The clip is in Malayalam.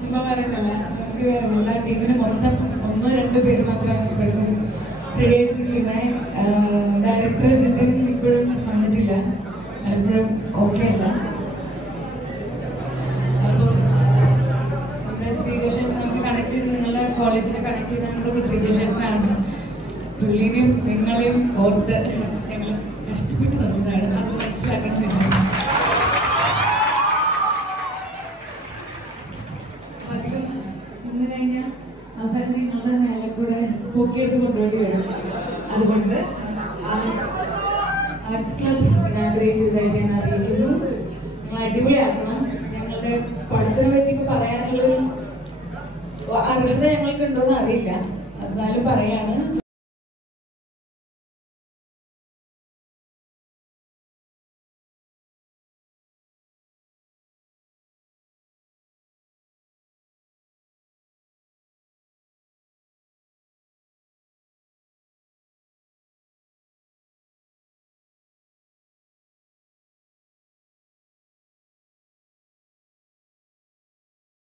ചുമ്മാ പറയുന്നല്ല, നമുക്ക് എല്ലാ ടീമിന് മൊത്തം 1-2 പേര് മാത്രമാണ് ഇപ്പോഴും റെഡി ആയിട്ട് നിൽക്കുന്നത്. ഡയറക്ടർ ജിതിൻ ഇപ്പോഴും വന്നിട്ടില്ല, ഇപ്പോഴും ഓക്കെ അല്ല. അപ്പം നമ്മുടെ ശ്രീജേഷൻ നമുക്ക് കണക്ട് ചെയ്ത് നിങ്ങളുടെ കോളേജിനെ കണക്ട് ചെയ്തതൊക്കെ ശ്രീജേഷനാണ്. പുള്ളിനെയും നിങ്ങളെയും ഓർത്ത് ഞങ്ങൾ കഷ്ടപ്പെട്ട് വന്നതാണ്, അത് മനസ്സിലാക്കണം എന്ന് വിചാരിക്കുന്നു. അധികം ഇന്ന് കഴിഞ്ഞാൽ അവസാനം നിങ്ങളുടെ നേരെ കൂടെ പൊക്കിയെടുത്ത് കൊണ്ടുപോയി വരും. അതുകൊണ്ട് ആർട്സ് ക്ലബ് ഇനാഗുറേറ്റ് ചെയ്തതായിട്ട് ഞാൻ അറിയിക്കുന്നു. നിങ്ങൾ അടിപൊളിയാക്കണം. ഞങ്ങളുടെ പഠിത്തത്തിനെ പറ്റി പറയാനുള്ളൊരു അർഹത ഞങ്ങൾക്ക് ഉണ്ടോയെന്ന് അറിയില്ല, എന്നാലും പറയാണ്.